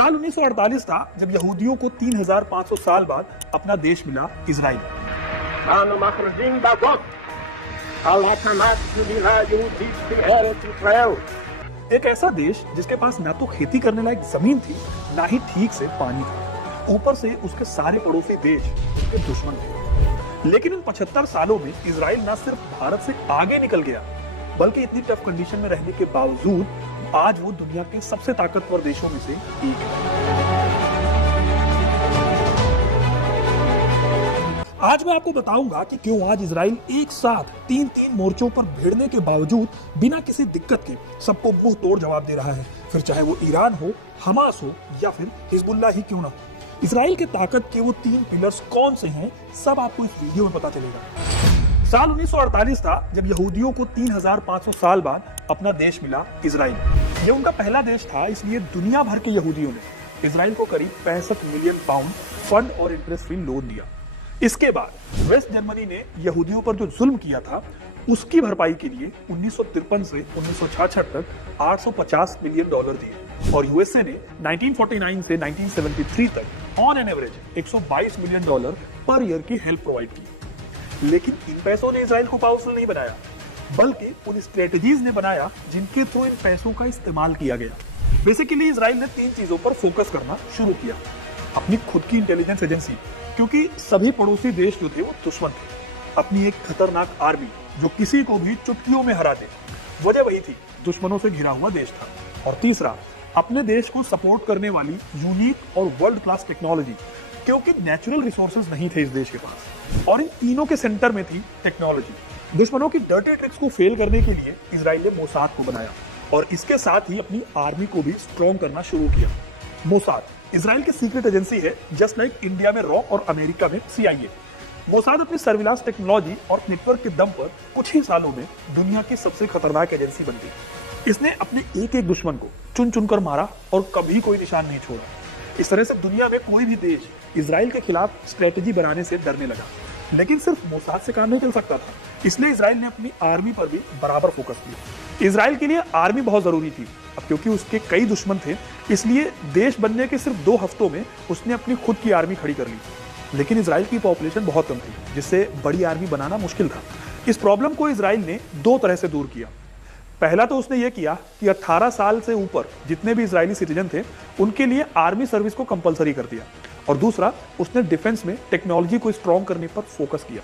साल 1948 था जब यहूदियों को 3500 साल बाद अपना देश मिला इजराइल। אנו מכריזים בזאת על הקמת מדינה יהודית בארץ ישראל। एक ऐसा देश जिसके पास ना तो खेती करने लायक जमीन थी, ना ही ठीक से पानी था। ऊपर से उसके सारे पड़ोसी देश उसके दुश्मन थे। लेकिन इन 75 सालों में इजराइल ना सिर्फ भारत से आगे निकल गया, बल्कि इतनी टफ कंडीशन में रहने के बावजूद आज वो दुनिया के सबसे ताकतवर देशों में से एक है। आज मैं आपको बताऊंगा कि क्यों आज इजराइल एक साथ तीन मोर्चों पर भिड़ने के बावजूद बिना किसी दिक्कत के सबको मुंह तोड़ जवाब दे रहा है, फिर चाहे वो ईरान हो, हमास हो या फिर हिजबुल्ला ही क्यों ना हो। इजराइल के ताकत के वो 3 पिलर्स कौन से हैं, सब आपको इस वीडियो में पता चलेगा। साल 1948 था जब यहूदियों को 3500 साल बाद अपना देश मिला इजराइल। ये उनका पहला देश था, इसलिए दुनिया भर के यहूदियों ने इजराइल को करीब 65 मिलियन पाउंड फंड और इंटरेस्ट फ्री लोन दिया। इसके बाद वेस्ट जर्मनी ने यहूदियों पर जो जुल्म किया था उसकी भरपाई के लिए 1953 से 1966 तक $850 मिलियन दिए और यूएसए ने 1949 से 1973 तक on an average $122 million per year की हेल्प प्रोवाइड की। लेकिन इन पैसों ने इजराइल को पावरफुल नहीं बनाया, बल्कि उन स्ट्रेटजीज ने बनाया जिनके थ्रू इन पैसों का इस्तेमाल किया गया। बेसिकली इजराइल ने 3 चीजों पर फोकस करना शुरू किया। अपनी खुद की इंटेलिजेंस एजेंसी, क्योंकि सभी पड़ोसी देश जो थे वो दुश्मन थे। अपनी एक खतरनाक आर्मी जो किसी को भी चुटकियों में हरा दे, वजह वही थी, दुश्मनों से घिरा हुआ देश था। और तीसरा, अपने देश को सपोर्ट करने वाली यूनिक और वर्ल्ड क्लास टेक्नोलॉजी, क्योंकि नेचुरल रिसोर्सेज नहीं थे इस देश के पास। और इन तीनों के सेंटर में थी टेक्नोलॉजी। दुश्मनों की डर्टी ट्रिक्स को फेल करने के लिए इजराइल ने मोसाद को बनाया और इसके साथ ही अपनी आर्मी को भी स्ट्रॉन्ग करना शुरू किया। मोसाद इजराइल की सीक्रेट एजेंसी है, जस्ट लाइक इंडिया में रॉ और अमेरिका में CIA। मोसाद अपनी सर्विलांस टेक्नोलॉजी और नेटवर्क के दम पर कुछ ही सालों में दुनिया की सबसे खतरनाक एजेंसी बन गई। इसने अपने एक दुश्मन को चुन चुनकर मारा और कभी कोई निशान नहीं छोड़ा। इस तरह से दुनिया में कोई भी देश इजराइल के खिलाफ स्ट्रेटेजी बनाने से डरने लगा। लेकिन सिर्फ मोसाद से काम नहीं चल सकता था, इसलिए इजराइल ने अपनी आर्मी पर भी बराबर फोकस किया। इजराइल के लिए आर्मी बहुत जरूरी थी, अब क्योंकि उसके कई दुश्मन थे, इसलिए देश बनने के सिर्फ 2 हफ्तों में उसने अपनी खुद की आर्मी खड़ी कर ली। लेकिन इजराइल की पॉपुलेशन बहुत कम थी, जिससे बड़ी आर्मी बनाना मुश्किल था। इस प्रॉब्लम को इजराइल ने 2 तरह से दूर किया। पहला तो उसने ये किया कि 18 साल से ऊपर जितने भी इजरायली सिटीजन थे उनके लिए आर्मी सर्विस को कंपलसरी कर दिया। और दूसरा, उसने डिफेंस में टेक्नोलॉजी को स्ट्रॉन्ग करने पर फोकस किया।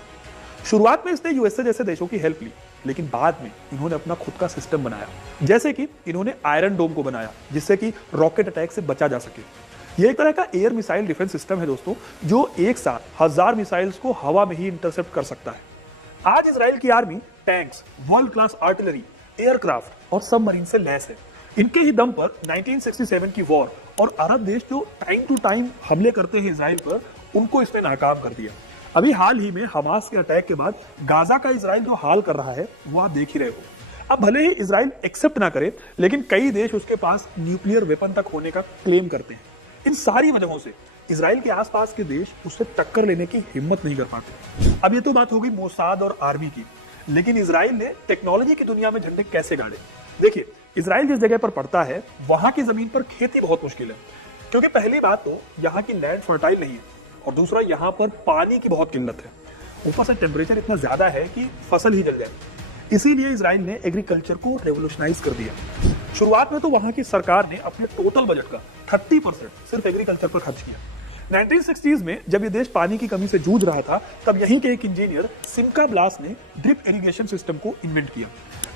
शुरुआत में इसने यूएसए जैसे देशों की हेल्प ली, लेकिन बाद में इन्होंने अपना खुद का सिस्टम बनाया। जैसे कि इन्होंने आयरन डोम को बनाया, जिससे कि रॉकेट अटैक से बचा जा सके। यह एक तरह का एयर मिसाइल डिफेंस सिस्टम है दोस्तों, जो एक साथ 1000 मिसाइल्स को हवा में ही इंटरसेप्ट कर सकता है। आज इजराइल की army tanks, world class artillery, aircraft और सबमरीन से लैस है। इनके ही दम पर 1967 की वॉर और अरब देश जो टाइम टू टाइम हमले करते हैं इजराइल पर, उनको इसने नाकाम कर दिया। अभी हाल ही में हमास के अटैक के बाद गाजा का इजराइल जो हाल कर रहा है वो आप देख ही रहे हो। अब भले ही इजराइल एक्सेप्ट ना करे, लेकिन कई देश उसके पास न्यूक्लियर वेपन तक होने का क्लेम करते हैं। इन सारी वजहों से इजराइल के आसपास के देश उससे टक्कर लेने की हिम्मत नहीं कर पाते। अब ये तो बात हो गई मोसाद और आर्मी की, लेकिन इजराइल ने टेक्नोलॉजी की दुनिया में झंडे कैसे गाड़े। देखिए, इजराइल जिस जगह पर पड़ता है वहां की जमीन पर खेती बहुत मुश्किल है, क्योंकि पहली बात तो यहाँ की लैंड फर्टाइल नहीं है और दूसरा यहाँ पर पानी की बहुत किल्लत है। ऊपर से टेम्परेचर इतना ज्यादा है कि फसल ही जल जाए। इसीलिए इजराइल ने एग्रीकल्चर को रेवोल्यूशनाइज कर दिया। शुरुआत में तो वहां की सरकार ने अपने टोटल बजट का 30% सिर्फ एग्रीकल्चर पर खर्च किया। 1960s में जब ये देश पानी की कमी से जूझ रहा था, तब यहीं के एक इंजीनियर सिमका ब्लास ने ड्रिप इरिगेशन सिस्टम को इन्वेंट किया।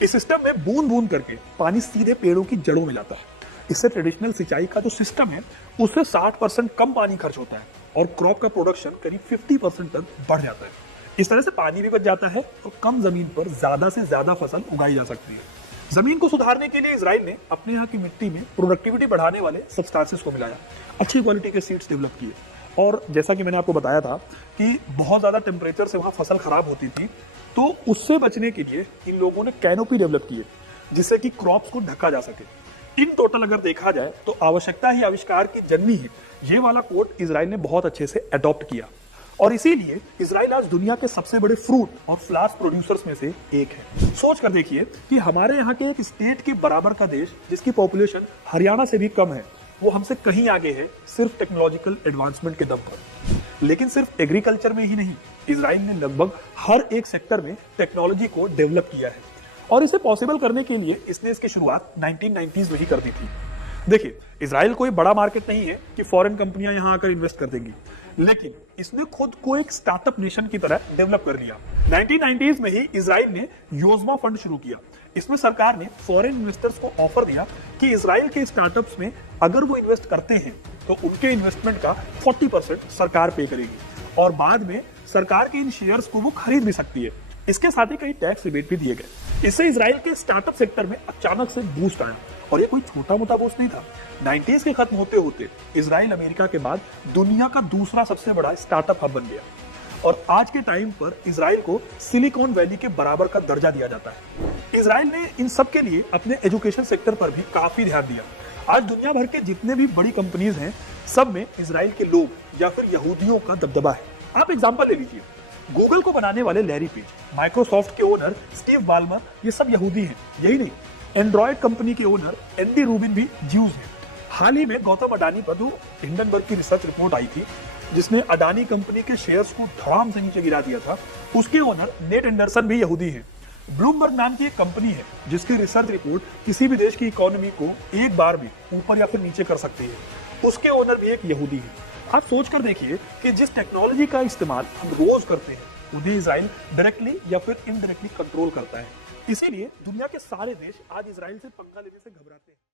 इस सिस्टम में बूंद बूंद करके पानी सीधे पेड़ों की जड़ों में जाता है। इससे ट्रेडिशनल सिंचाई का जो सिस्टम है उससे 60% कम पानी खर्च होता है और क्रॉप का प्रोडक्शन करीब 50% तक बढ़ जाता है। इस तरह से पानी भी बच जाता है और कम जमीन पर ज्यादा से ज्यादा फसल उगाई जा सकती है। जमीन को सुधारने के लिए इजराइल ने अपने यहाँ की मिट्टी में प्रोडक्टिविटी बढ़ाने वाले सब्सटेंसेस को मिलाया, अच्छी क्वालिटी के सीड्स डेवलप किए। और जैसा कि मैंने आपको बताया था कि बहुत ज्यादा टेम्परेचर से वहां फसल खराब होती थी, तो उससे बचने के लिए इन लोगों ने कैनोपी डेवलप की है, जिससे कि क्रॉप्स को ढका जा सके। इन टोटल अगर देखा जाए तो आवश्यकता ही आविष्कार की जननी है, ये वाला कोट इजराइल ने बहुत अच्छे से अडॉप्ट किया और इसीलिए इजराइल आज दुनिया के सबसे बड़े फ्रूट और फ्लावर्स प्रोड्यूसर्स में से एक है। सोच कर देखिए कि हमारे यहाँ के एक स्टेट के बराबर का देश जिसकी पॉपुलेशन हरियाणा से भी कम है, वो हमसे कहीं आगे है, सिर्फ टेक्नोलॉजिकल एडवांसमेंट के दम पर। लेकिन सिर्फ एग्रीकल्चर में ही नहीं, इजराइल ने लगभग हर एक सेक्टर में टेक्नोलॉजी को डेवलप किया है और इसे पॉसिबल करने के लिए इसने इसकी शुरुआत 1990s में ही कर दी थी। देखिए, इजराइल कोई बड़ा मार्केट नहीं है कि फॉरेन कंपनियां यहां आकर इन्वेस्ट कर देंगी, लेकिन इसने खुद को एक स्टार्टअप नेशन की तरह डेवलप कर लिया। 1990s में ही इजराइल ने योजना फंड शुरू किया। इसमें सरकार ने फॉरेन इन्वेस्टर्स को ऑफर दिया कि इजराइल के स्टार्टअप्स में अगर वो इन्वेस्ट करते हैं तो उनके इन्वेस्टमेंट का 40% सरकार पे करेगी और बाद में सरकार के इन शेयर्स को वो खरीद भी सकती है। इसके साथ ही कई टैक्स रिबेट भी दिए गए। इससे इजराइल के स्टार्टअप सेक्टर में अचानक से बूस्ट आया और ये कोई छोटा मोटा बूस्ट नहीं था। 90s के खत्म होते होते इजराइल अमेरिका के बाद दुनिया का दूसरा सबसे बड़ा स्टार्टअप हब बन गया और आज के टाइम पर इजराइल को सिलिकॉन वैली के बराबर का दर्जा दिया जाता है। इजराइल ने इन सब के लिए अपने एजुकेशन सेक्टर पर भी काफी ध्यान दिया। आज दुनिया भर के जितने भी बड़ी कंपनीज हैं, सब में इजराइल के लोग या फिर यहूदियों का दबदबा है। आप एग्जांपल ले लीजिए, गूगल को बनाने वाले लैरी पेज, माइक्रोसॉफ्ट के ओनर स्टीव बाल्मर, ये सब यहूदी हैं। यही नहीं, एंड्रॉयड कंपनी के ओनर एंडी रूबिन भी ज्यूज हैं। हाल ही में गौतम अडानी पर हिंडनबर्ग की रिसर्च रिपोर्ट आई थी जिसने अडानी कंपनी के शेयर्स को धड़ाम से नीचे गिरा दिया था। उसके ओनर नेट एंडरसन भी यहूदी हैं। ब्लूमबर्ग नाम की एक कंपनी है जिसकी रिसर्च रिपोर्ट किसी भी देश की इकोनॉमी को एक बार में ऊपर या फिर नीचे कर सकती है। उसके ओनर भी एक यहूदी है। आप सोच कर देखिए कि जिस टेक्नोलॉजी का इस्तेमाल हम रोज करते हैं उन्हें इजराइल डायरेक्टली या फिर इनडायरेक्टली कंट्रोल करता है। इसीलिए दुनिया के सारे देश आज इजराइल से पंगा लेने से घबराते हैं।